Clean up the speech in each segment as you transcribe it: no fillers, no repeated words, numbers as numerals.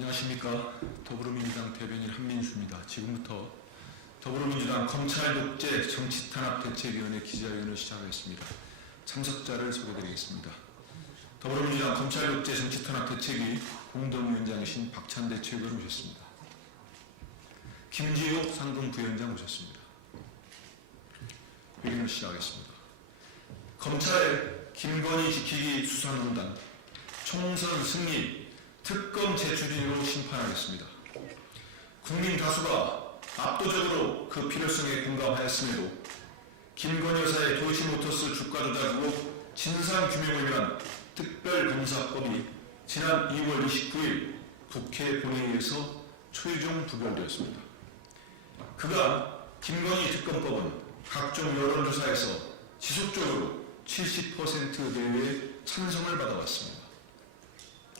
안녕하십니까. 더불어민주당 대변인 한민수입니다. 지금부터 더불어민주당 검찰 독재 정치탄압 대책위원회 기자회견을 시작하겠습니다. 참석자를 소개드리겠습니다. 더불어민주당 검찰 독재 정치탄압 대책위 공동위원장이신 박찬대 최고위원 모셨습니다. 김지욱 상금 부위원장 모셨습니다. 회견을 시작하겠습니다. 검찰의 김건희 지키기 수사농단 총선 승리 특검 제출인으로 심판하겠습니다. 국민 다수가 압도적으로 그 필요성에 공감하였음에도 김건희 여사의 도이치모터스 주가 조작 의혹 진상규명을 위한 특별검사법이 지난 2월 29일 국회 본회의에서 최종 부결되었습니다. 그간 김건희 특검법은 각종 여론조사에서 지속적으로 70% 내외의 찬성을 받아왔습니다.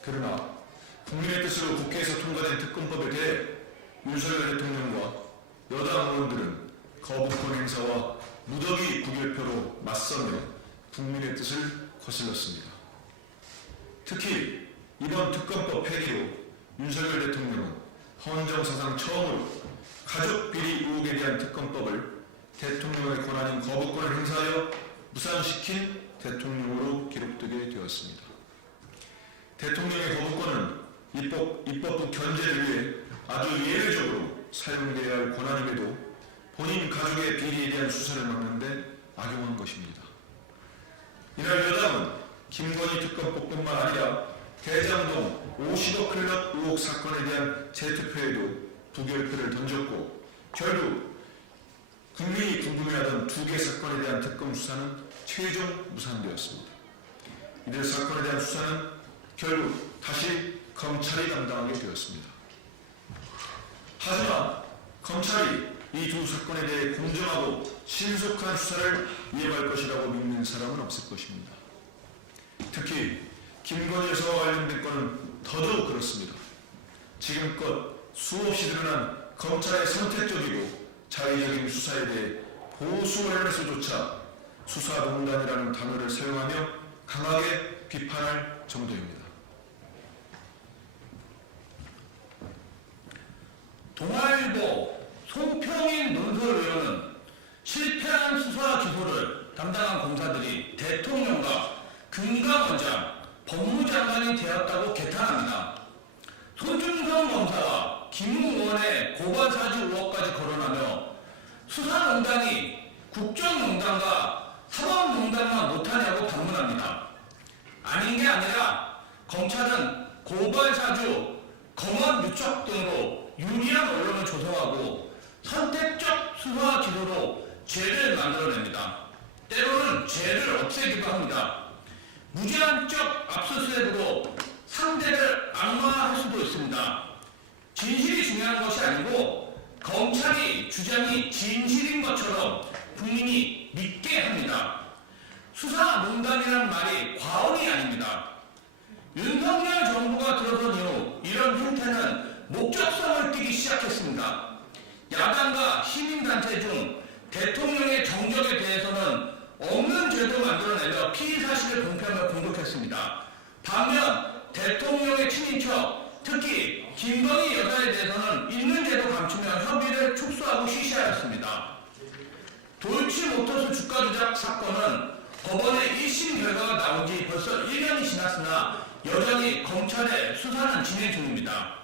그러나 국민의 뜻으로 국회에서 통과된 특검법에 대해 윤석열 대통령과 여당 의원들은 거부권 행사와 무더기 구결표로 맞서며 국민의 뜻을 거슬렀습니다. 특히 이번 특검법 폐기로 윤석열 대통령은 헌정사상 처음으로 가족비리 의혹에 대한 특검법을 대통령의 권한인 거부권을 행사하여 무산시킨 대통령으로 기록되게 되었습니다. 대통령의 거부권은 입법부 견제를 위해 아주 예외적으로 사용되어야 할 권한임에도 본인 가족의 비리에 대한 수사를 막는 데 악용한 것입니다. 이날 여당은 김건희 특검법뿐만 아니라 대장동 50억 클럽 의혹 사건에 대한 재투표에도 부결표를 던졌고 결국 국민이 궁금해하던 두 개 사건에 대한 특검 수사는 최종 무산되었습니다. 이들 사건에 대한 수사는 결국 다시 검찰이 담당하게 되었습니다. 하지만 검찰이 이 두 사건에 대해 공정하고 신속한 수사를 이어갈 것이라고 믿는 사람은 없을 것입니다. 특히 김건희 여사와 관련된 건은 더더욱 그렇습니다. 지금껏 수없이 드러난 검찰의 선택적이고 자의적인 수사에 대해 보수 언론에서조차 수사농단이라는 단어를 사용하며 강하게 비판할 정도입니다. 동아일보 송평인 논설위원은 실패한 수사 기소를 담당한 검사들이 대통령과 금감원장, 법무장관이 되었다고 개탄합니다. 손준성 검사와 김웅 의원의 고발사주 의혹까지 거론하며 수사농단이 국정농단과 사법농단만 못하냐고 반문합니다. 아닌 게 아니라 검찰은 고발사주, 검언 누적 등으로 유리한 언론을 조성하고 선택적 수사 기소로 죄를 만들어냅니다. 때로는 죄를 없애기도 합니다. 무제한적 압수수색으로 상대를 악마할 수도 있습니다. 진실이 중요한 것이 아니고 검찰이 주장이 진실인 것처럼 국민이 믿게 합니다. 수사농단이라는 말이 과언이 아닙니다. 윤석열 정부가 들어선 이후 이런 행태는 목적성을 띠기 시작했습니다. 야당과 시민단체 중 대통령의 정적에 대해서는 없는 죄도 만들어내며 피의사실을 공표하며 공격했습니다. 반면 대통령의 친인척, 특히 김건희 여사에 대해서는 있는 죄도 감추며 협의를 축소하고 쉬쉬하였습니다. 도이치모터스 주가 조작 사건은 법원의 1심 결과가 나온 지 벌써 1년이 지났으나 여전히 검찰의 수사는 진행 중입니다.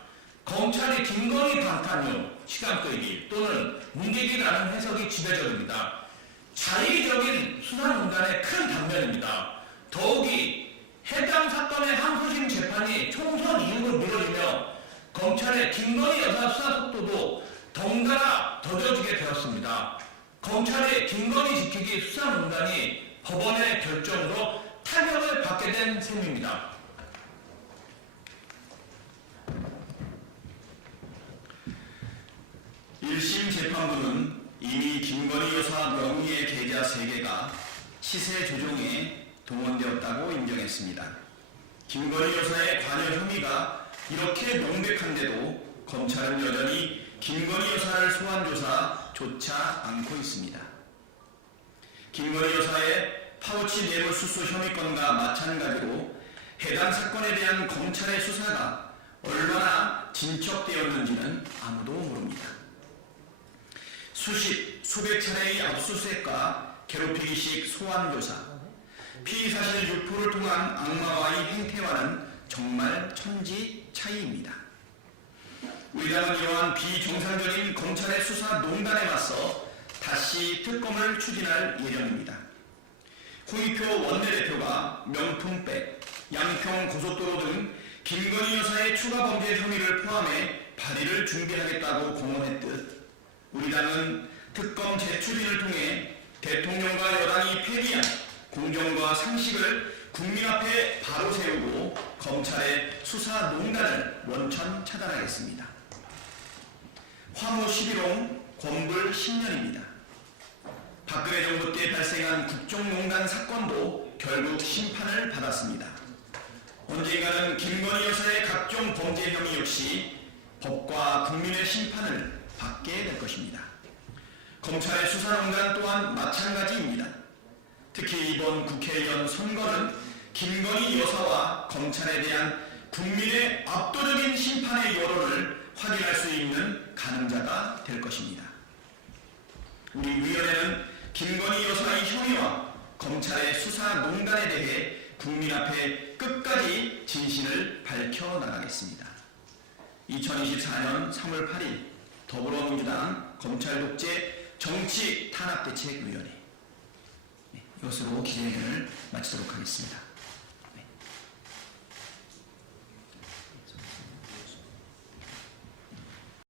검찰이 김건희 방탄 후 시간 끌기 또는 뭉개기라는 해석이 지배적입니다. 자의적인 수사농단의 큰 단면입니다. 더욱이 해당 사건의 항소심 재판이 총선 이후로 미뤄지며 검찰의 김건희 여사 수사 속도도 덩달아 더뎌지게 되었습니다. 검찰의 김건희 지키기 수사농단이 법원의 결정으로 타격을 받게 된 셈입니다. 1심 재판부는 이미 김건희 여사 명의의 계좌 3개가 시세 조종에 동원되었다고 인정했습니다. 김건희 여사의 관여 혐의가 이렇게 명백한데도 검찰은 여전히 김건희 여사를 소환 조사조차 않고 있습니다. 김건희 여사의 파우치 뇌물수수 혐의건과 마찬가지로 해당 사건에 대한 검찰의 수사가 얼마나 진척되었는지는 아무도 모릅니다. 수백 차례의 압수수색과 괴롭히기식 소환조사, 피의사실 유포를 통한 악마와의 행태와는 정말 천지 차이입니다. 우리 당은 이러한 비정상적인 검찰의 수사 농단에 맞서 다시 특검을 추진할 예정입니다. 홍익표 원내대표가 명품백, 양평 고속도로 등 김건희 여사의 추가 범죄 혐의를 포함해 발의를 준비하겠다고 공언했듯 우리 당은 특검 재추진을 통해 대통령과 여당이 폐기한 공정과 상식을 국민 앞에 바로 세우고 검찰의 수사 농단을 원천 차단하겠습니다. 화무 11호, 권불 10년입니다. 박근혜 정부 때 발생한 국정농단 사건도 결국 심판을 받았습니다. 언젠가는 김건희 여사의 각종 범죄 혐의 역시 법과 국민의 심판을 받게 될 것입니다. 검찰의 수사농단 또한 마찬가지입니다. 특히 이번 국회의원 선거는 김건희 여사와 검찰에 대한 국민의 압도적인 심판의 여론을 확인할 수 있는 가늠자가 될 것입니다. 우리 위원회는 김건희 여사의 혐의와 검찰의 수사 농단에 대해 국민 앞에 끝까지 진실을 밝혀나가겠습니다. 2024년 3월 8일 더불어민주당 검찰독재 정치 탄압대책위원회, 이것으로 기자회견을 마치도록 하겠습니다.